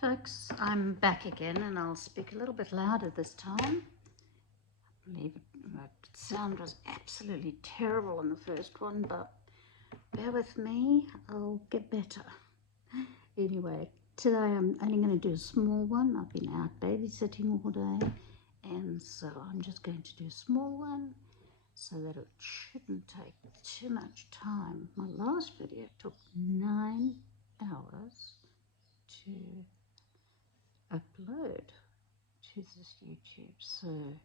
folks, I'm back again and I'll speak a little bit louder this time. I believe the sound was absolutely terrible on the first one, but bear with me, I'll get better. Anyway, today I'm only going to do a small one. I've been out babysitting all day, and so I'm just going to do a small one so that it shouldn't take too much time. My last video took 9 hours to upload to this YouTube, so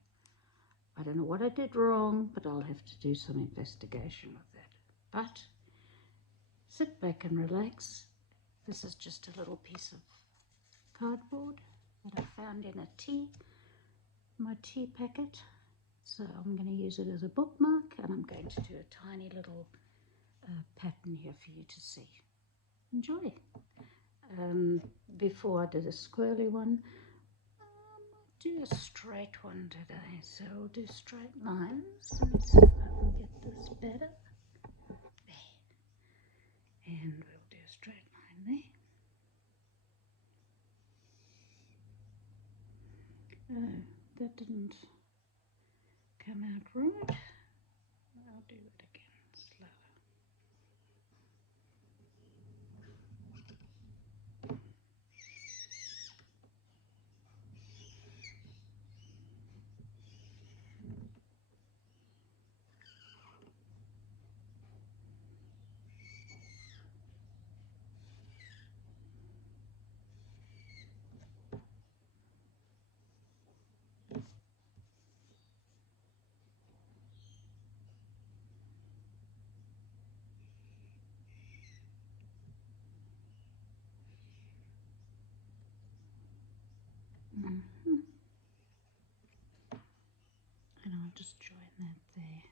I don't know what I did wrong, but I'll have to do some investigation with that. But sit back and relax. This is just a little piece of cardboard that I found in my tea packet, so I'm going to use it as a bookmark, and I'm going to do a tiny little pattern here for you to see. Enjoy. Before I did a squirrely one, I'll do a straight one today. So I'll do straight lines and see if I can get this better. There. And we'll do a straight line there. Oh, that didn't come out right. I'll do it again, slower. And I'll just join that there.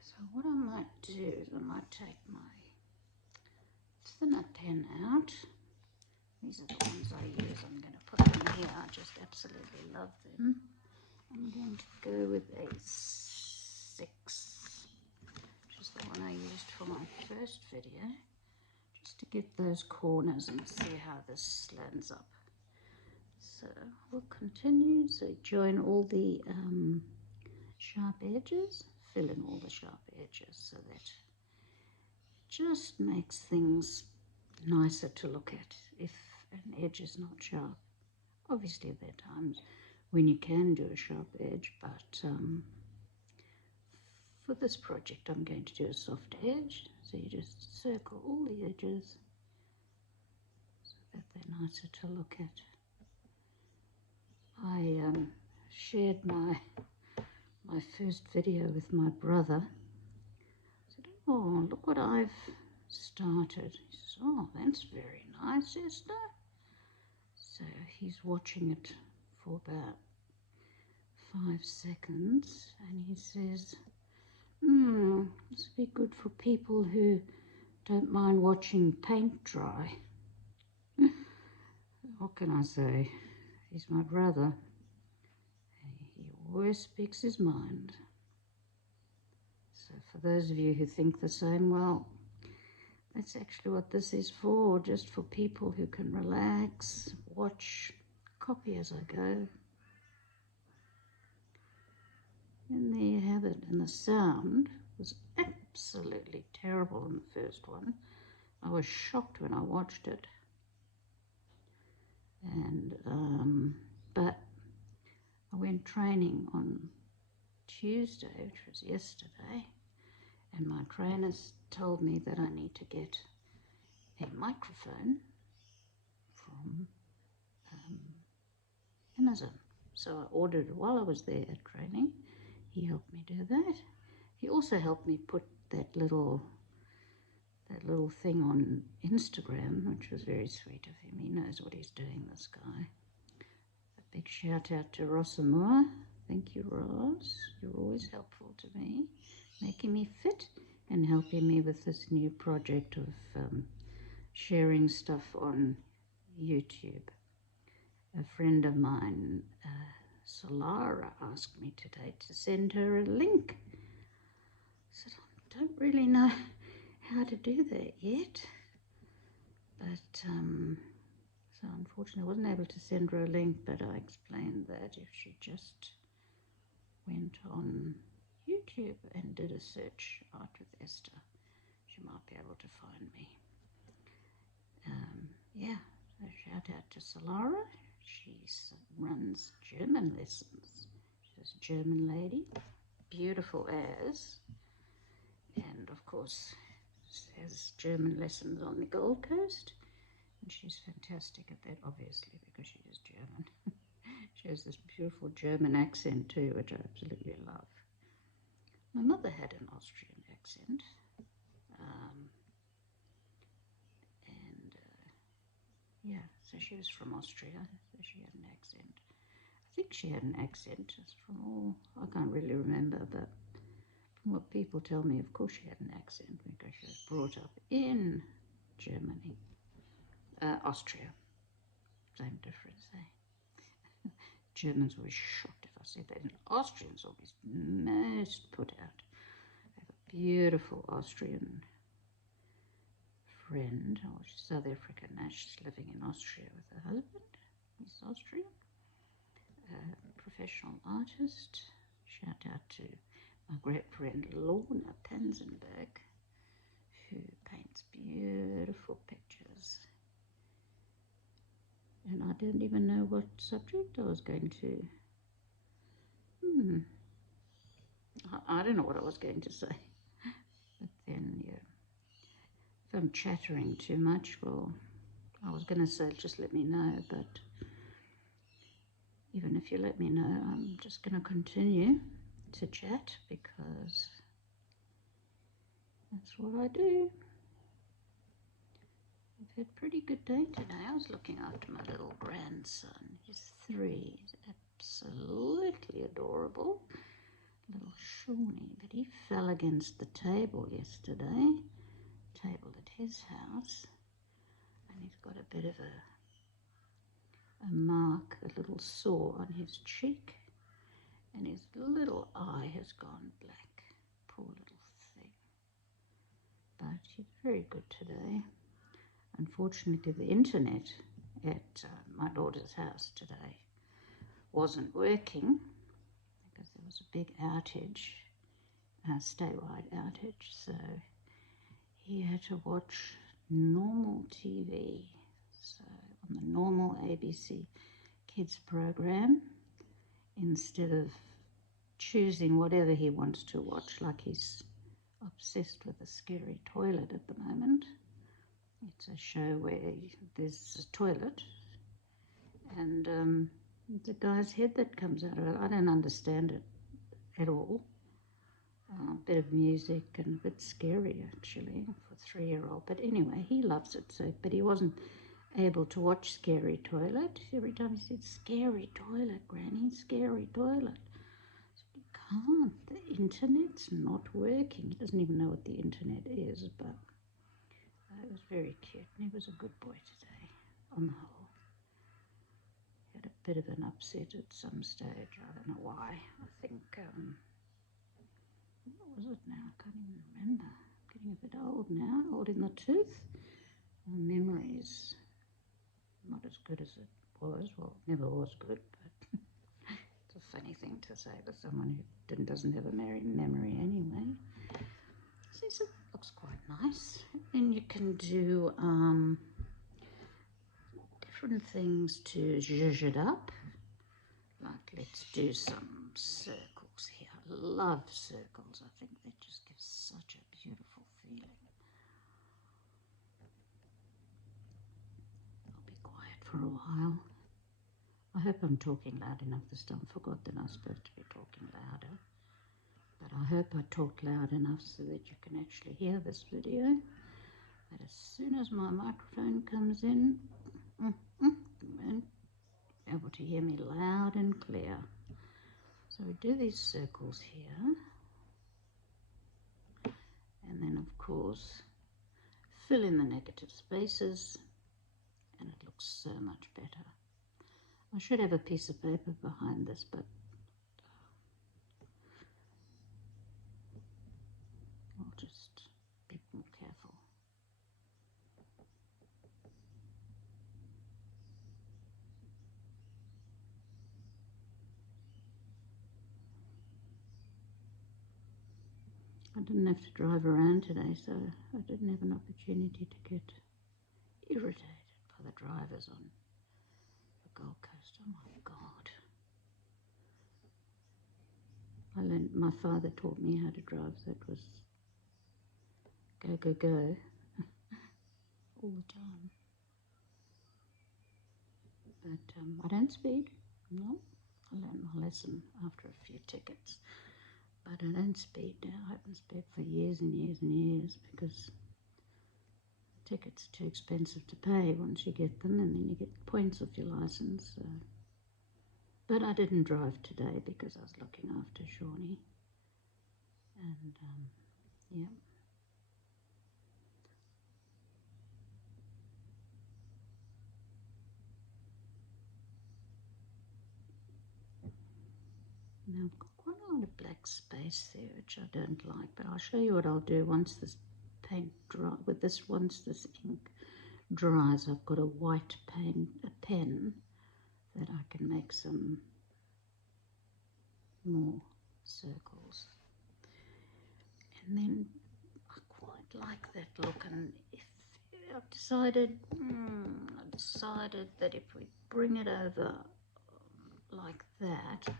So what I might do is I might take my thinner pen out. These are the ones I use. I'm going to put them here. I just absolutely love them. I'm going to go with a 6, which is the one I used for my first video, just to get those corners and see how this lands up. So we'll continue. So join all the sharp edges, fill in all the sharp edges, so that just makes things nicer to look at if an edge is not sharp. Obviously there are times when you can do a sharp edge, but for this project I'm going to do a soft edge. So you just circle all the edges so that they're nicer to look at. I shared my first video with my brother. I said, "Oh, look what I've started." He says, "Oh, that's very nice, Esther." So he's watching it for about 5 seconds, and he says, "This would be good for people who don't mind watching paint dry." What can I say? He's my brother. He always speaks his mind. So for those of you who think the same, well, that's actually what this is for, just for people who can relax, watch, copy as I go. And there you have it. And the sound was absolutely terrible in the first one. I was shocked when I watched it. And but I went training on Tuesday, which was yesterday, and my trainers told me that I need to get a microphone from Amazon. So I ordered it while I was there at training. He helped me do that. He also helped me put that little thing on Instagram, which was very sweet of him. He knows what he's doing, this guy. A big shout out to Rosamua. Thank you, Ross. You're always helpful to me, making me fit and helping me with this new project of sharing stuff on YouTube. A friend of mine, Solara, asked me today to send her a link. I said, I don't really know how to do that yet, But so unfortunately I wasn't able to send her a link, but I explained that if she just went on YouTube and did a search, Art with Esther, she might be able to find me. Yeah, so shout out to Solara. She runs German lessons. She's a German lady, beautiful as, and of course has German lessons on the Gold Coast, and she's fantastic at that, obviously, because she is German. She has this beautiful German accent too, which I absolutely love. My mother had an Austrian accent, and yeah, so she was from Austria, so she had an accent. I think she had an accent, just from all, I can't really remember, but from what people tell me, of course she had an accent because she was brought up in Germany. Austria, same difference, eh? Germans always shocked if I said that, and Austrians always most put out. I have a beautiful Austrian friend, oh, she's South African now, she's living in Austria with her husband. He's Austrian, professional artist. Shout out to my great friend Lorna Panzenberg, who paints beautiful pictures. And I didn't even know what subject I was going to. I don't know what I was going to say. But then, yeah, if I'm chattering too much, well, I was going to say just let me know, but even if you let me know, I'm just going to continue to chat because that's what I do. I've had a pretty good day today. I was looking after my little grandson. He's 3. He's absolutely adorable. Little Shawnee, but he fell against the table yesterday. Table at his house. And he's got a bit of a mark, a little sore on his cheek. And his little eye has gone black. Poor little thing. But he's very good today. Unfortunately, the internet at my daughter's house today wasn't working because there was a big outage, a statewide outage, so he had to watch normal TV, so on the normal ABC Kids program, instead of choosing whatever he wants to watch, like he's obsessed with a scary toilet at the moment. It's a show where there's a toilet and the guy's head that comes out of it. I don't understand it at all. A bit of music and a bit scary actually for a 3-year-old. But anyway, he loves it. So, but he wasn't able to watch Scary Toilet. Every time he said, "Scary toilet, Granny, scary toilet." So you can't. The internet's not working. He doesn't even know what the internet is, but it was very cute, and he was a good boy today, on the whole. He had a bit of an upset at some stage. I don't know why. I think, what was it now? I can't even remember. I'm getting a bit old now, old in the tooth. My memory's not as good as it was. Well, it never was good, but it's a funny thing to say to someone who doesn't have a memory anyway. See, so it looks quite nice. And you can do different things to zhuzh it up. Like, let's do some circles here. I love circles. I think they just give such a beautiful feeling. I'll be quiet for a while. I hope I'm talking loud enough this time. I forgot that I was supposed to be talking louder. But I hope I talk loud enough so that you can actually hear this video. But as soon as my microphone comes in, you won't be able to hear me loud and clear. So we do these circles here. And then, of course, fill in the negative spaces. And it looks so much better. I should have a piece of paper behind this, but I'll just be more careful. I didn't have to drive around today, so I didn't have an opportunity to get irritated by the drivers on the Gold Coast. Oh my God. My father taught me how to drive, so it was go, go, go all the time. But I don't speed, no. I learned my lesson after a few tickets. But I don't speed now. I haven't sped for years and years and years because tickets are too expensive to pay once you get them, and then you get points off your license. So. But I didn't drive today because I was looking after Shawnee. And yeah. Now I've got quite a lot of black space there, which I don't like. But I'll show you what I'll do once this paint dry. Once this ink dries, I've got a white pen that I can make some more circles. And then I quite like that look, and I've decided that if we bring it over like that,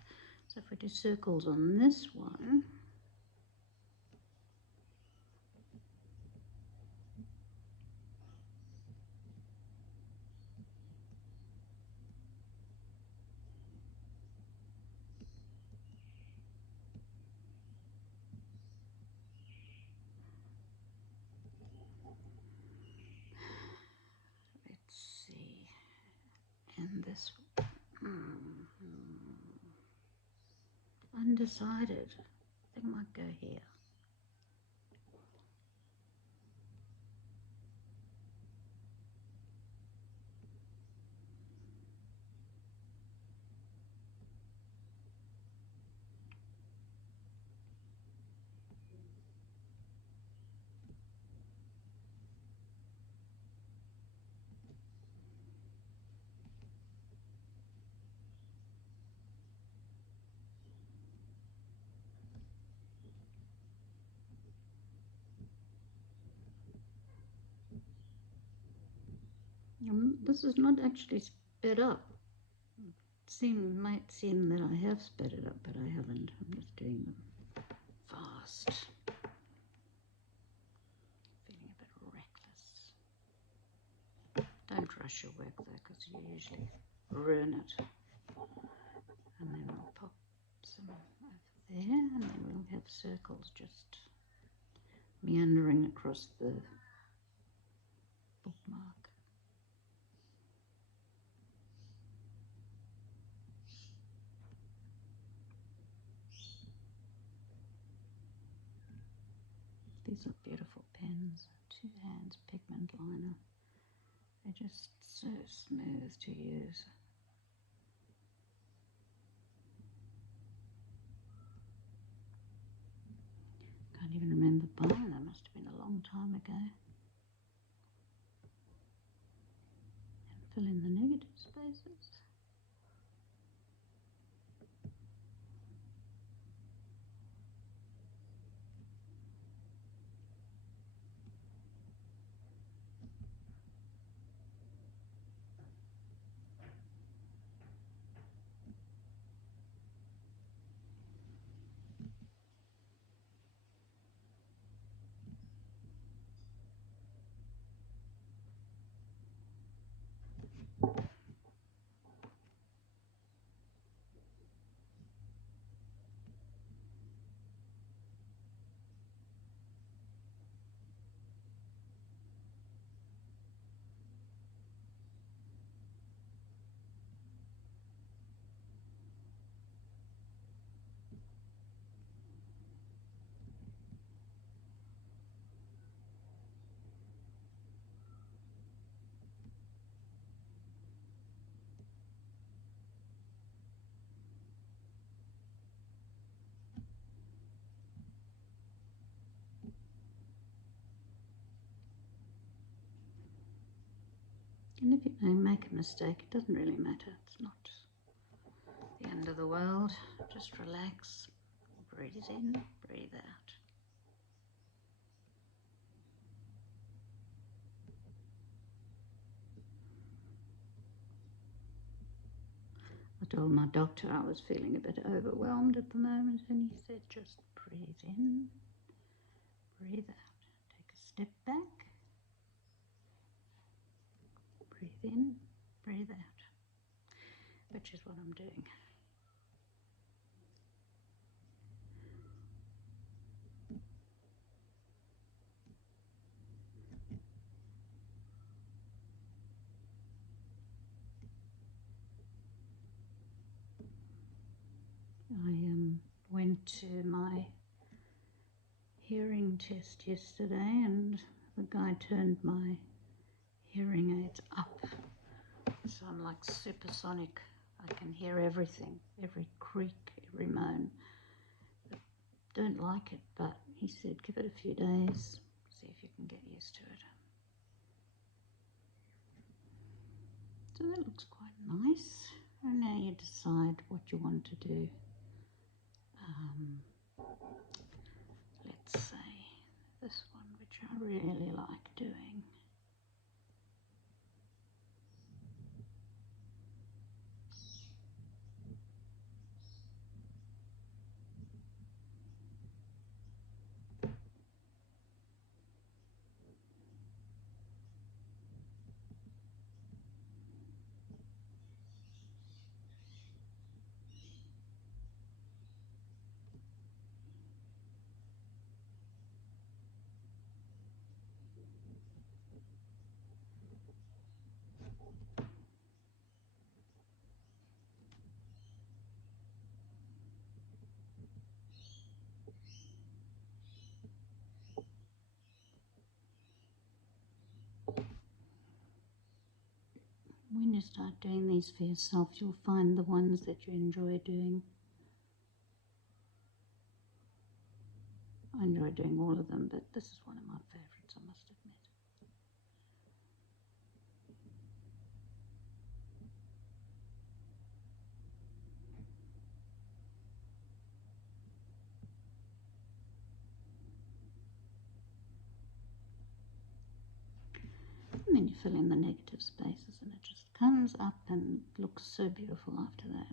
so if we do circles on this one, let's see, and this undecided. I think I might go here. This is not actually sped up. Might seem that I have sped it up, but I haven't. I'm just doing them fast. Feeling a bit reckless. Don't rush your work though, because you usually ruin it. And then we'll pop some over there, and then we'll have circles just meandering across the bookmark. These are beautiful pens, 2 hands pigment liner. They're just so smooth to use. Can't even remember buying them, must have been a long time ago. And fill in the negative spaces. And if you make a mistake, it doesn't really matter. It's not the end of the world. Just relax, breathe in, breathe out. Told my doctor I was feeling a bit overwhelmed at the moment, and he said just breathe in, breathe out. Take a step back, breathe in, breathe out, which is what I'm doing. I went to my hearing test yesterday, and the guy turned my hearing aids up, so I'm like supersonic. I can hear everything, every creak, every moan. I don't like it, but he said give it a few days, see if you can get used to it. So that looks quite nice, and now you decide what you want to do. Let's say this one, which I really like doing. When you start doing these for yourself, you'll find the ones that you enjoy doing. I enjoy doing all of them, but this is one of my favourites, I must admit. And then you fill in the negative spaces, and it just comes up and looks so beautiful after that.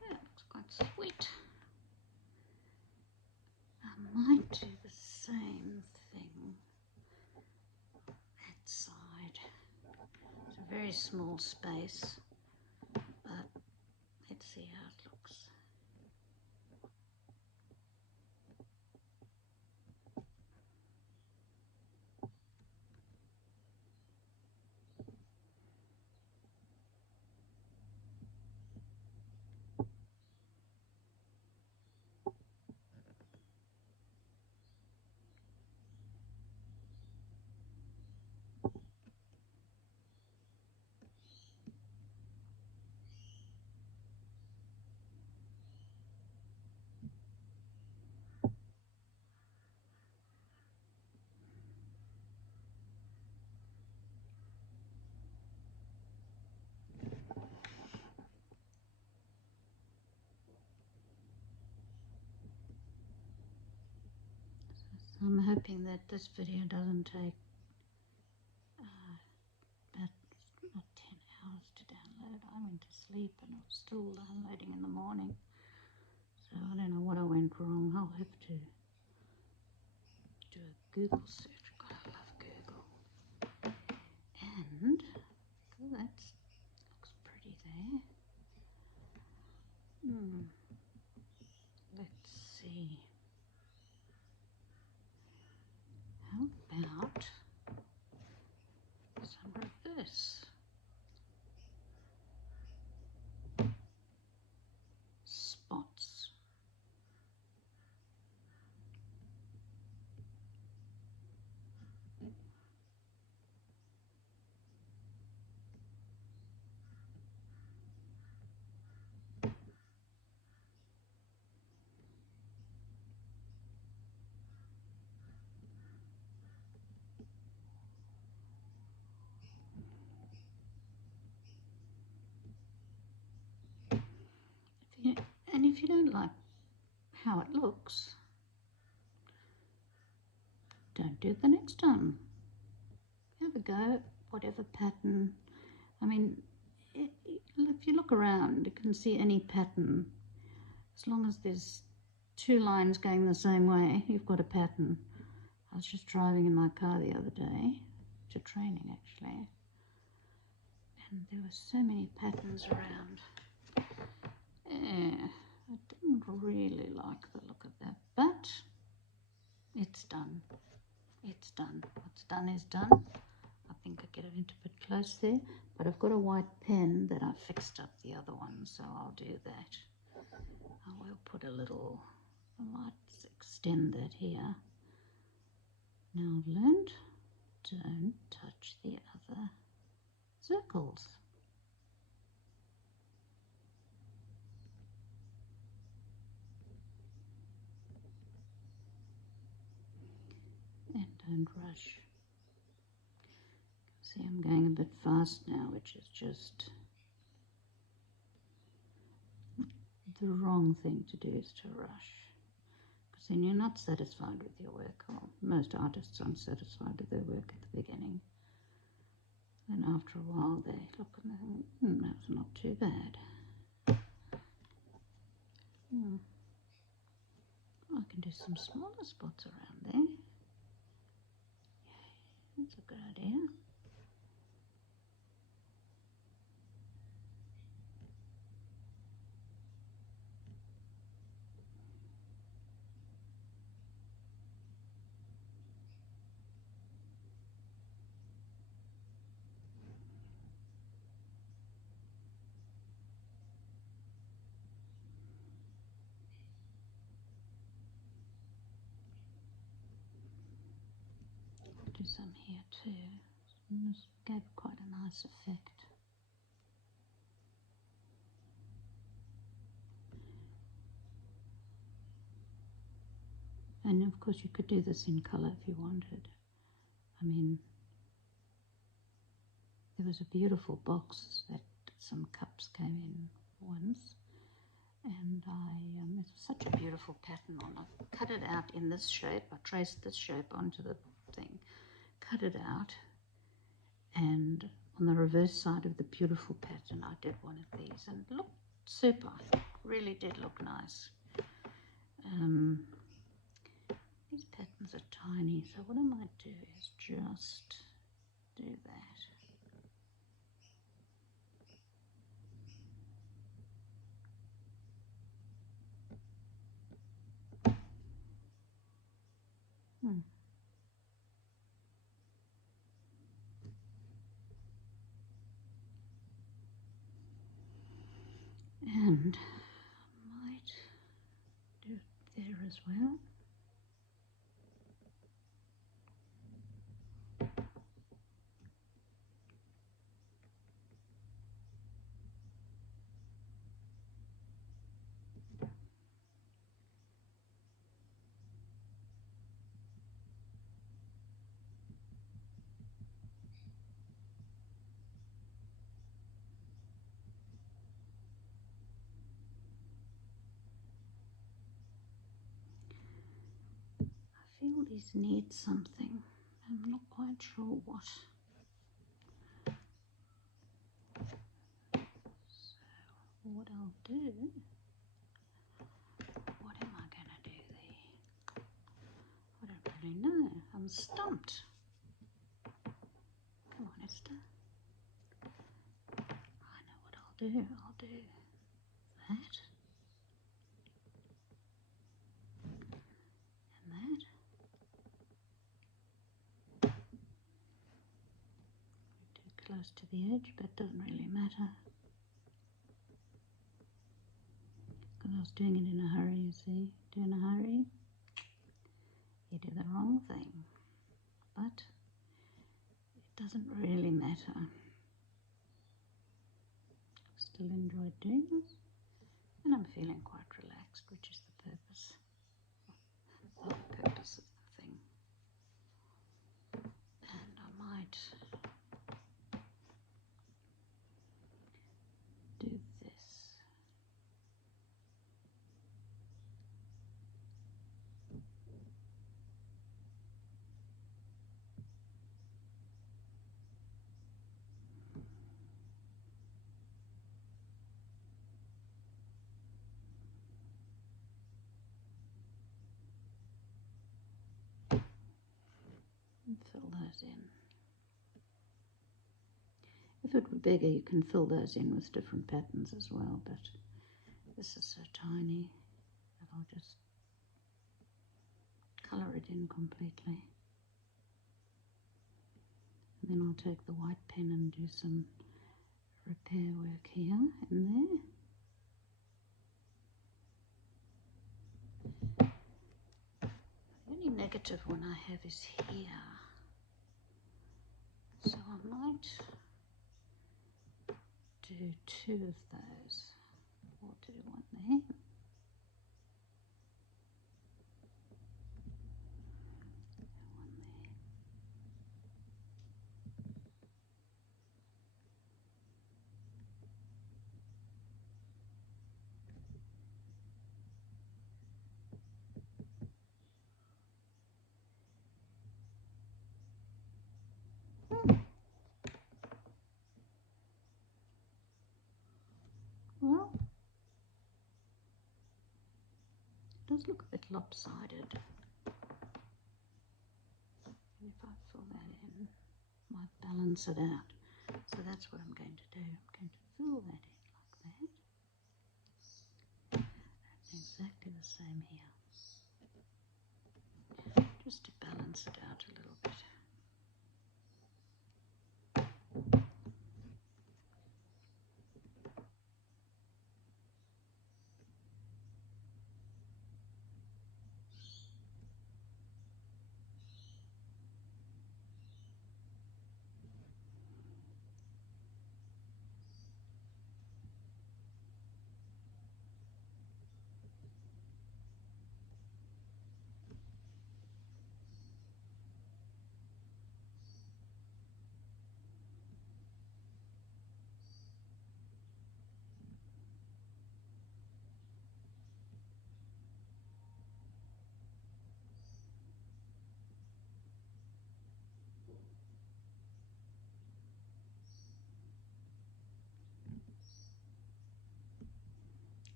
That looks quite sweet. I might do the same thing that side. It's a very small space, but let's see how it looks. So I'm hoping that this video doesn't take about not 10 hours to download. I went to sleep and it was still downloading in the morning. So I don't know what I went wrong. I'll have to do a Google search. God, I love Google. And that looks pretty there. Let's see. How about some reverse? if you don't like how it looks, don't do it the next time. Have a go, whatever pattern. I mean, if you look around, you can see any pattern. As long as there's two lines going the same way, you've got a pattern. I was just driving in my car the other day, to training actually, and there were so many patterns around. Yeah, I didn't really like the look of that, but it's done. It's done. What's done is done. I think I get it into a bit close there, but I've got a white pen that I fixed up the other one, so I'll do that. I will put a little, I might extend that here. Now I've learned, don't touch the other circles. And don't rush. See, I'm going a bit fast now, which is just the wrong thing to do, is to rush. Because then you're not satisfied with your work. Well, most artists aren't satisfied with their work at the beginning. Then after a while they look and they think, that's not too bad. I can do some smaller spots around there. That's a good idea. Do some here too. This gave quite a nice effect. And of course you could do this in colour if you wanted. I mean, there was a beautiful box that some cups came in once, and it was such a beautiful pattern on it. I cut it out in this shape. I traced this shape onto the thing, cut it out, and on the reverse side of the beautiful pattern I did one of these, and it looked super. It really did look nice. These patterns are tiny, so what I might do is just do that. And I might do it there as well. I feel these need something. I'm not quite sure what. So what I'll do, what am I going to do there? I don't really know. I'm stumped. Come on, Esther. I know what I'll do. I'll do that. And that. Too close to the edge, but it doesn't really matter. Because I was doing it in a hurry, you see. Do in a hurry, you do the wrong thing. But it doesn't really matter. I still enjoy doing this, and I'm feeling quite relaxed, which is the purpose. The whole purpose of the thing. And I might do this. and fill those in. If it were bigger, you can fill those in with different patterns as well, but this is so tiny that I'll just colour it in completely. And then I'll take the white pen and do some repair work here and there. The only negative one I have is here. So I might do two of those. Or do one there. Well, it does look a bit lopsided. And if I fill that in, I might balance it out. So that's what I'm going to do. I'm going to fill that in like that. And exactly the same here. Just to balance it out a little bit.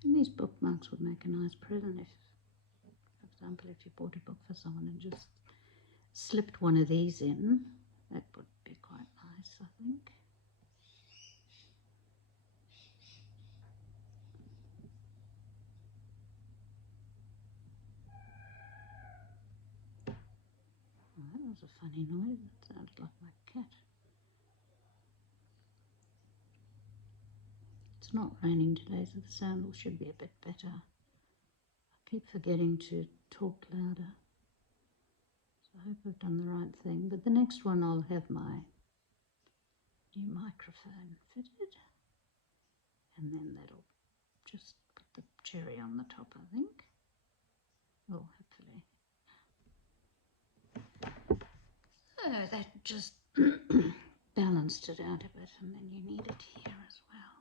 And these bookmarks would make a nice present if, for example, if you bought a book for someone and just slipped one of these in, that would be quite nice, I think. Oh, that was a funny noise. It sounded like my cat. It's not raining today, so the sound should be a bit better. I keep forgetting to talk louder. So I hope I've done the right thing. But the next one I'll have my new microphone fitted. And then that'll just put the cherry on the top, I think. Well, hopefully. So that just balanced it out a bit, and then you need it here as well.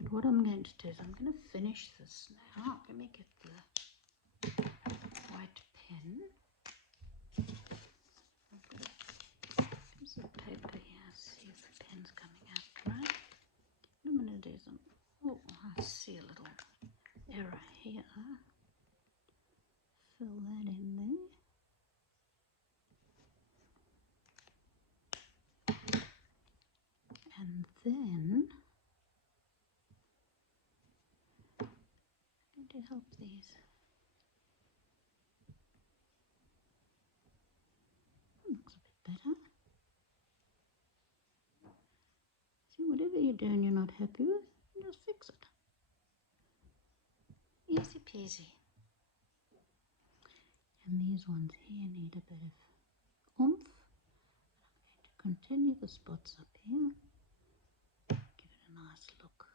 But what I'm going to do is I'm going to finish this now. Let me get the white pen. I've got a piece of paper here, see if the pen's coming out right. What I'm going to do is, oh, I see a little error here. Fill that in there. And then I'm going to help these. Looks a bit better. See, whatever you do and you're not happy with, just fix it. Easy peasy. And these ones here need a bit of oomph. I'm going to continue the spots up here. Give it a nice look.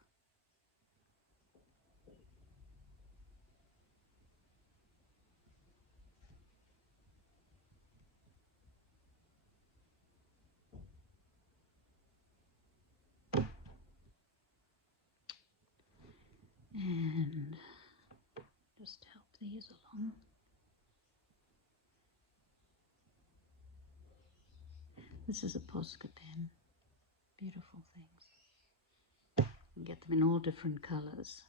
And just help these along. This is a Posca pen. Beautiful things. You can get them in all different colours.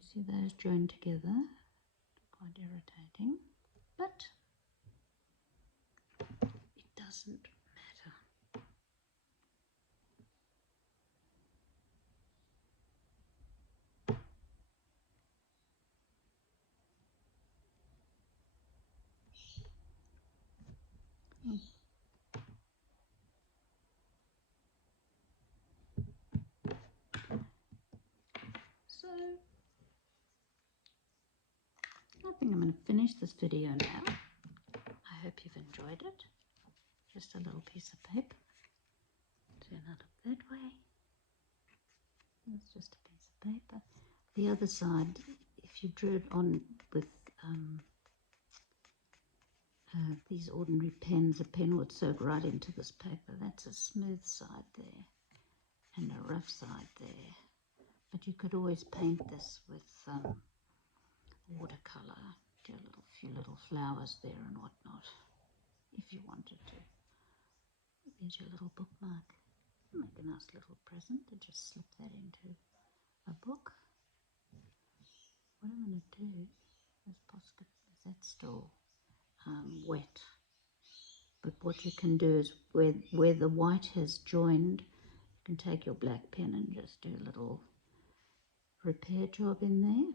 see those joined together, quite irritating, but it doesn't matter. So I think I'm going to finish this video now. I hope you've enjoyed it. Just a little piece of paper. Turn it up that way. It's just a piece of paper. The other side, if you drew it on with these ordinary pens, a pen would soak right into this paper. That's a smooth side there and a rough side there. But you could always paint this with watercolor, do a few little flowers there and whatnot, if you wanted to. There's your little bookmark. Make a nice little present and just slip that into a book. What I'm going to do is possibly, is that still wet? But what you can do is where the white has joined, you can take your black pen and just do a little repair job in there.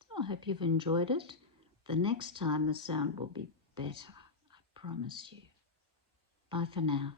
So I hope you've enjoyed it. The next time the sound will be better, I promise you. Bye for now.